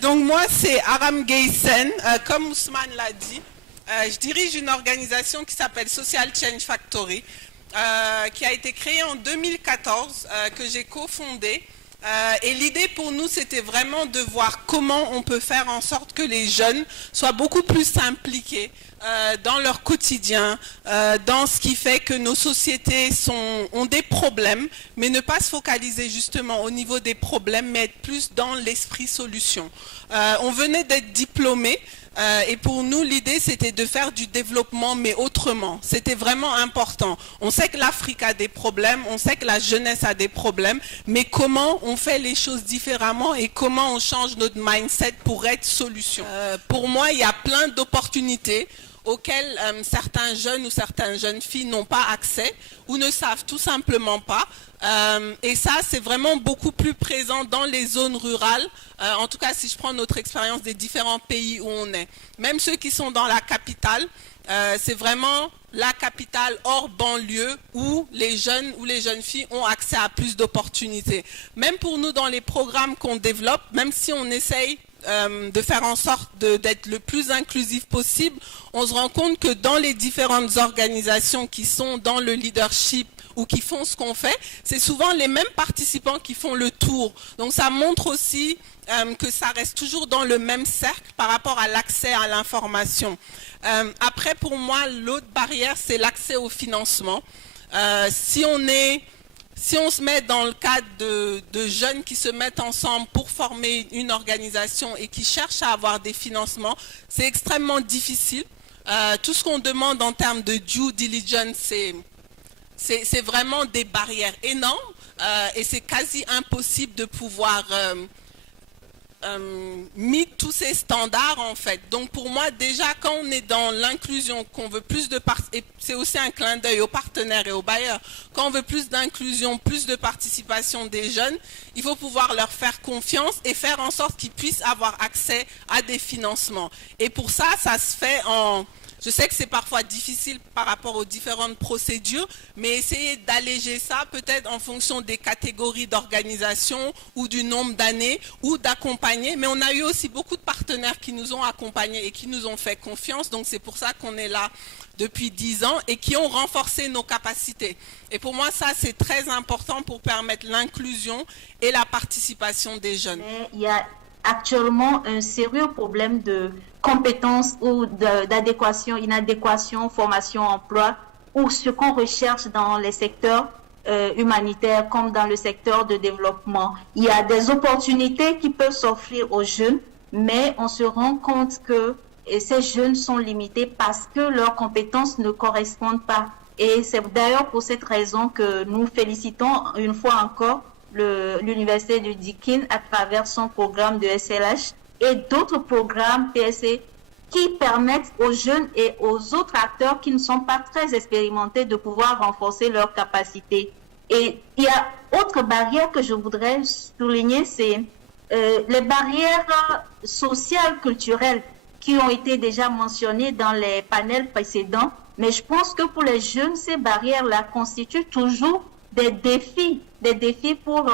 Donc moi, c'est Aram Gaysen. Comme Ousmane l'a dit, je dirige une organisation qui s'appelle Social Change Factory, qui a été créée en 2014, que j'ai cofondée. Et l'idée pour nous, c'était vraiment de voir comment on peut faire en sorte que les jeunes soient beaucoup plus impliqués dans leur quotidien, dans ce qui fait que nos sociétés ont des problèmes, mais ne pas se focaliser justement au niveau des problèmes, mais être plus dans l'esprit solution. On venait d'être diplômés. Et pour nous, l'idée, c'était de faire du développement, mais autrement. C'était vraiment important. On sait que l'Afrique a des problèmes, on sait que la jeunesse a des problèmes, mais comment on fait les choses différemment et comment on change notre mindset pour être solution. Pour moi, il y a plein d'opportunités auxquelles certains jeunes ou certaines jeunes filles n'ont pas accès ou ne savent tout simplement pas. Et ça, c'est vraiment beaucoup plus présent dans les zones rurales. En tout cas, si je prends notre expérience des différents pays où on est. Même ceux qui sont dans la capitale, c'est vraiment la capitale hors banlieue où les jeunes ou les jeunes filles ont accès à plus d'opportunités. Même pour nous, dans les programmes qu'on développe, même si on essaye de faire en sorte d'être le plus inclusif possible, on se rend compte que dans les différentes organisations qui sont dans le leadership ou qui font ce qu'on fait, c'est souvent les mêmes participants qui font le tour. Donc ça montre aussi que ça reste toujours dans le même cercle par rapport à l'accès à l'information. Après, pour moi, l'autre barrière, c'est l'accès au financement. Si on se met dans le cadre de jeunes qui se mettent ensemble pour former une organisation et qui cherchent à avoir des financements, c'est extrêmement difficile. Tout ce qu'on demande en termes de due diligence, c'est vraiment des barrières énormes et c'est quasi impossible de pouvoir mis tous ces standards en fait. Donc pour moi déjà quand on est dans l'inclusion, qu'on veut plus de et c'est aussi un clin d'œil aux partenaires et aux bailleurs, quand on veut plus d'inclusion, plus de participation des jeunes, il faut pouvoir leur faire confiance et faire en sorte qu'ils puissent avoir accès à des financements. Et pour ça, ça se fait en... Je sais que c'est parfois difficile par rapport aux différentes procédures, mais essayer d'alléger ça peut-être en fonction des catégories d'organisation ou du nombre d'années ou d'accompagner. Mais on a eu aussi beaucoup de partenaires qui nous ont accompagnés et qui nous ont fait confiance. Donc c'est pour ça qu'on est là depuis 10 ans et qui ont renforcé nos capacités. Et pour moi, ça, c'est très important pour permettre l'inclusion et la participation des jeunes. Il y a actuellement un sérieux problème de compétences ou d'adéquation, inadéquation, formation, emploi, ou ce qu'on recherche dans les secteurs humanitaires comme dans le secteur de développement. Il y a des opportunités qui peuvent s'offrir aux jeunes, mais on se rend compte que ces jeunes sont limités parce que leurs compétences ne correspondent pas. Et c'est d'ailleurs pour cette raison que nous félicitons une fois encore l'Université de Deakin à travers son programme de SLH et d'autres programmes PSC qui permettent aux jeunes et aux autres acteurs qui ne sont pas très expérimentés de pouvoir renforcer leurs capacités. Et il y a autre barrière que je voudrais souligner, c'est les barrières sociales, culturelles qui ont été déjà mentionnées dans les panels précédents. Mais je pense que pour les jeunes, ces barrières-là constituent toujours des défis pour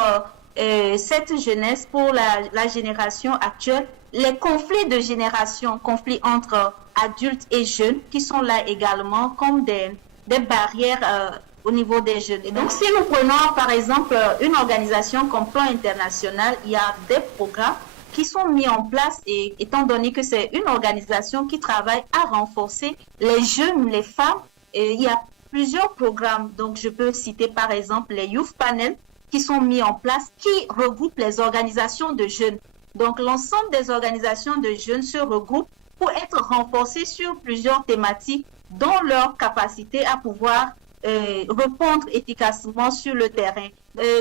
cette jeunesse, pour la génération actuelle. Les conflits de génération, conflits entre adultes et jeunes, qui sont là également comme des barrières au niveau des jeunes. Et donc, si nous prenons par exemple une organisation comme Plan International, il y a des programmes qui sont mis en place et étant donné que c'est une organisation qui travaille à renforcer les jeunes, les femmes, et il y a plusieurs programmes. Donc, je peux citer par exemple les Youth Panels qui sont mis en place, qui regroupent les organisations de jeunes. Donc, l'ensemble des organisations de jeunes se regroupent pour être renforcées sur plusieurs thématiques, dont leur capacité à pouvoir répondre efficacement sur le terrain.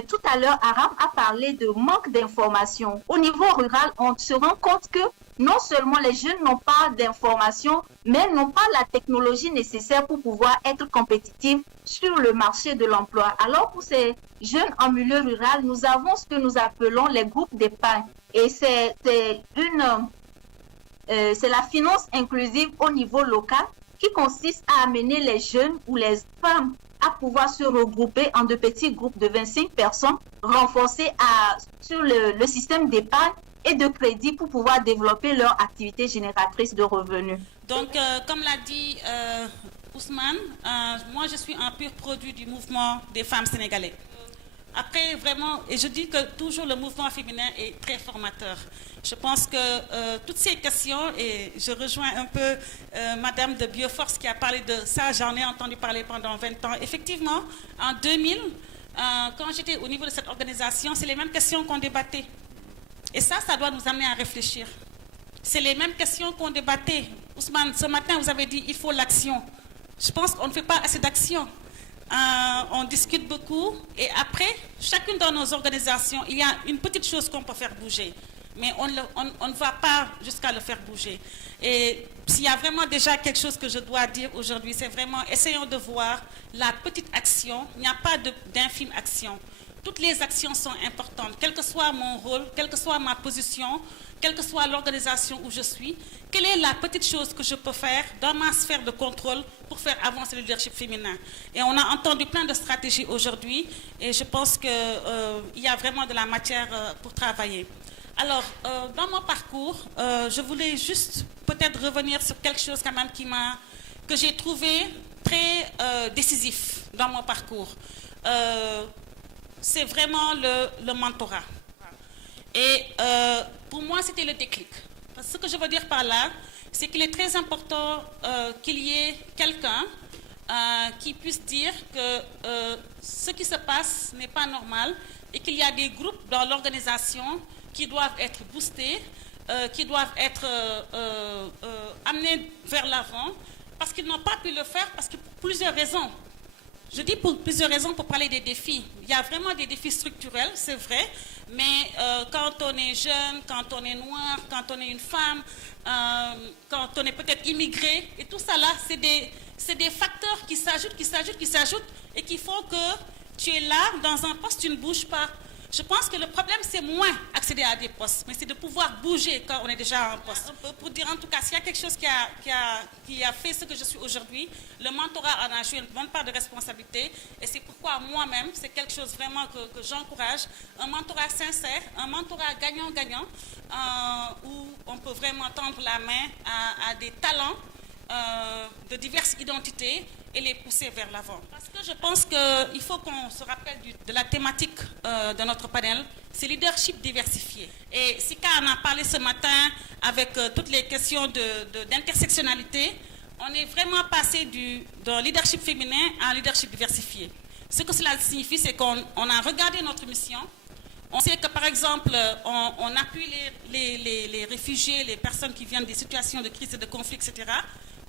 Tout à l'heure, Aram a parlé de manque d'informations. Au niveau rural, on se rend compte que non seulement les jeunes n'ont pas d'informations, mais n'ont pas la technologie nécessaire pour pouvoir être compétitifs sur le marché de l'emploi. Alors pour ces jeunes en milieu rural, nous avons ce que nous appelons les groupes d'épargne. Et c'est la finance inclusive au niveau local qui consiste à amener les jeunes ou les femmes à pouvoir se regrouper en de petits groupes de 25 personnes, renforcés sur le système d'épargne et de crédit pour pouvoir développer leur activité génératrice de revenus. Donc, comme l'a dit Ousmane, moi je suis un pur produit du mouvement des femmes sénégalais. Après, vraiment, et je dis que toujours le mouvement féminin est très formateur. Je pense que toutes ces questions, et je rejoins un peu Madame de Bioforce qui a parlé de ça, j'en ai entendu parler pendant 20 ans. Effectivement, en 2000, quand j'étais au niveau de cette organisation, c'est les mêmes questions qu'on débattait. Et ça doit nous amener à réfléchir. C'est les mêmes questions qu'on débattait. Ousmane, ce matin, vous avez dit il faut l'action. Je pense qu'on ne fait pas assez d'action. On discute beaucoup et après, chacune dans nos organisations, il y a une petite chose qu'on peut faire bouger. Mais on ne va pas jusqu'à le faire bouger. Et s'il y a vraiment déjà quelque chose que je dois dire aujourd'hui, c'est vraiment essayons de voir la petite action. Il n'y a pas d'infime action. Toutes les actions sont importantes, quel que soit mon rôle, quelle que soit ma position, quelle que soit l'organisation où je suis. Quelle est la petite chose que je peux faire dans ma sphère de contrôle pour faire avancer le leadership féminin? Et on a entendu plein de stratégies aujourd'hui et je pense qu'il y a vraiment de la matière pour travailler. Alors, dans mon parcours, je voulais juste peut-être revenir sur quelque chose quand même que j'ai trouvé très décisif dans mon parcours. C'est vraiment le mentorat. Et pour moi, c'était le déclic. Parce que ce que je veux dire par là, c'est qu'il est très important qu'il y ait quelqu'un qui puisse dire que ce qui se passe n'est pas normal et qu'il y a des groupes dans l'organisation qui doivent être boostés, qui doivent être amenés vers l'avant, parce qu'ils n'ont pas pu le faire, parce que pour plusieurs raisons. Je dis pour plusieurs raisons pour parler des défis. Il y a vraiment des défis structurels, c'est vrai, mais quand on est jeune, quand on est noir, quand on est une femme, quand on est peut-être immigré, et tout ça là, c'est des facteurs qui s'ajoutent, et qui font que tu es là, dans un poste, tu ne bouges pas. Je pense que le problème, c'est moins accéder à des postes, mais c'est de pouvoir bouger quand on est déjà en poste. Pour dire en tout cas, s'il y a quelque chose qui a fait ce que je suis aujourd'hui, le mentorat en a joué une bonne part de responsabilité. Et c'est pourquoi moi-même, c'est quelque chose vraiment que j'encourage. Un mentorat sincère, un mentorat gagnant-gagnant, où on peut vraiment tendre la main à des talents de diverses identités et les pousser vers l'avant. Parce que je pense qu'il faut qu'on se rappelle de la thématique de notre panel, c'est leadership diversifié. Et Sika en a parlé ce matin avec toutes les questions d'intersectionnalité. On est vraiment passé d'un leadership féminin à un leadership diversifié. Ce que cela signifie, c'est qu'on a regardé notre mission. On sait que, par exemple, on appuie les réfugiés, les personnes qui viennent des situations de crise et de conflit, etc.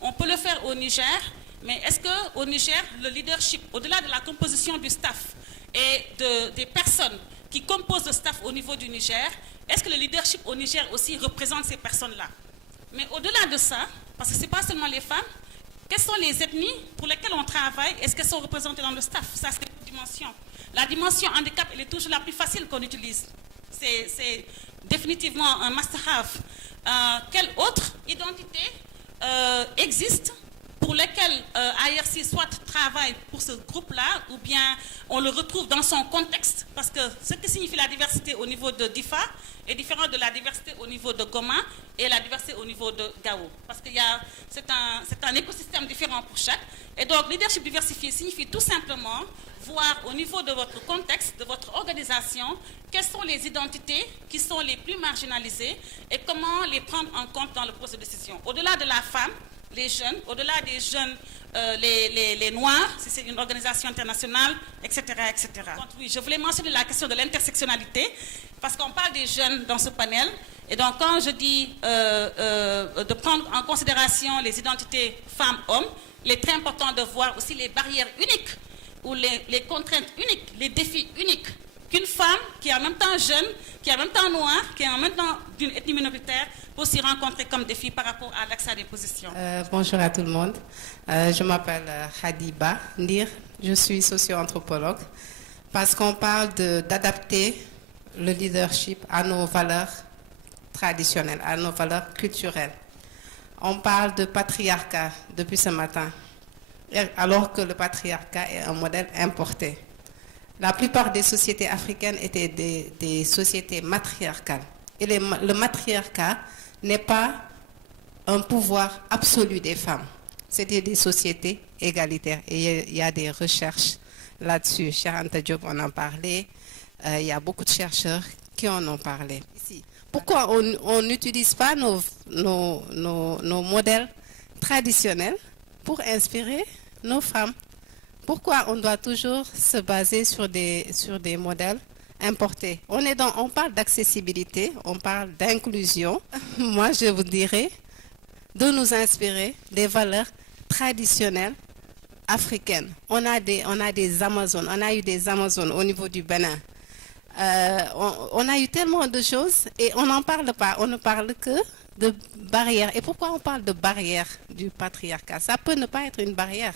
On peut le faire au Niger, mais est-ce qu'au Niger, le leadership, au-delà de la composition du staff et des personnes qui composent le staff au niveau du Niger, est-ce que le leadership au Niger aussi représente ces personnes-là? Mais au-delà de ça, parce que ce n'est pas seulement les femmes, quelles sont les ethnies pour lesquelles on travaille? Est-ce qu'elles sont représentées dans le staff? Ça, c'est une dimension. La dimension handicap, elle est toujours la plus facile qu'on utilise. C'est définitivement un must-have. Quelle autre identité existe pour lesquelles ARC soit travaille pour ce groupe-là, ou bien on le retrouve dans son contexte, parce que ce que signifie la diversité au niveau de DIFA est différent de la diversité au niveau de Goma et la diversité au niveau de Gao. Parce que c'est un écosystème différent pour chaque. Et donc, leadership diversifié signifie tout simplement voir au niveau de votre contexte, de votre organisation, quelles sont les identités qui sont les plus marginalisées et comment les prendre en compte dans le processus de décision. Au-delà de la femme, les jeunes, au-delà des jeunes, les noirs, si c'est une organisation internationale, etc., etc. Donc, oui, je voulais mentionner la question de l'intersectionnalité, parce qu'on parle des jeunes dans ce panel. Et donc, quand je dis de prendre en considération les identités femmes-hommes, il est très important de voir aussi les barrières uniques, ou les contraintes uniques, les défis uniques qu'une femme qui est en même temps jeune, qui est en même temps noire, qui est en même temps d'une ethnie minoritaire, peut aussi rencontrer comme défi par rapport à l'accès à des positions. Bonjour à tout le monde. Je m'appelle Hadiba Ndir. Je suis socio-anthropologue. Parce qu'on parle d'adapter le leadership à nos valeurs traditionnelles, à nos valeurs culturelles. On parle de patriarcat depuis ce matin, alors que le patriarcat est un modèle importé. La plupart des sociétés africaines étaient des sociétés matriarcales. Et le matriarcat n'est pas un pouvoir absolu des femmes. C'était des sociétés égalitaires. Et il y a des recherches là-dessus. Cheikh Anta Diop en a parlé. Il y a beaucoup de chercheurs qui en ont parlé. Ici. Pourquoi on n'utilise pas nos modèles traditionnels pour inspirer nos femmes? Pourquoi on doit toujours se baser sur des modèles importés? On parle d'accessibilité, on parle d'inclusion. Moi, je vous dirais de nous inspirer des valeurs traditionnelles africaines. On a des Amazones, on a eu des Amazones au niveau du Bénin. On a eu tellement de choses et on n'en parle pas. On ne parle que de barrières. Et pourquoi on parle de barrières du patriarcat? Ça peut ne pas être une barrière.